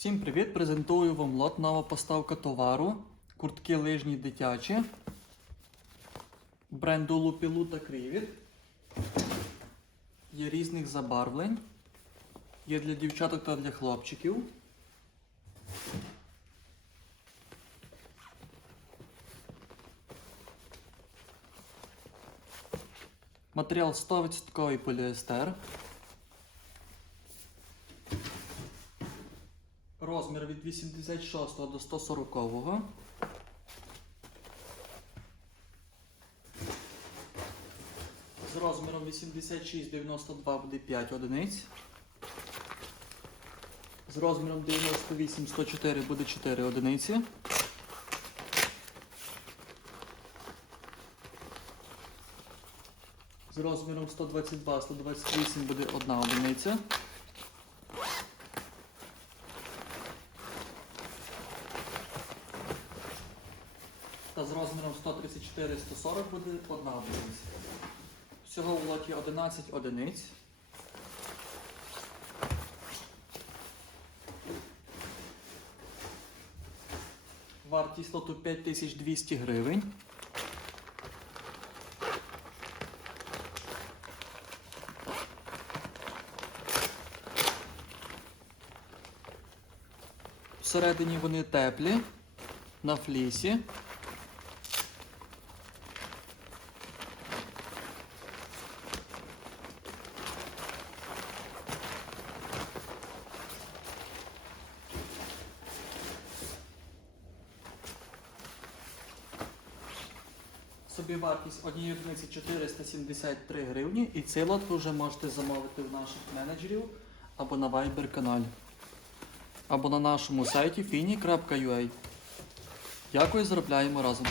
Всім привіт! Презентую вам лот нова поставка товару. Куртки лижні дитячі. Бренду Лупілу та Крівіт. Є різних забарвлень. Є для дівчаток та для хлопчиків. Матеріал 100% поліестер. Розмір від 86 до 140. З розміром 86-92 буде 5 одиниць. З розміром 98-104 буде 4 одиниці. З розміром 122-128 буде 1 одиниця. Та з розміром 134-140 буде одна одиниця. Всього в лоті 11 одиниць. Вартість лоту 5200 гривень. Всередині вони теплі, на флісі. Собівартість однієї одиниці 473 гривні і цей лот ви вже можете замовити в наших менеджерів або на Viber каналі, або на нашому сайті fini.ua. Дякую, заробляємо разом.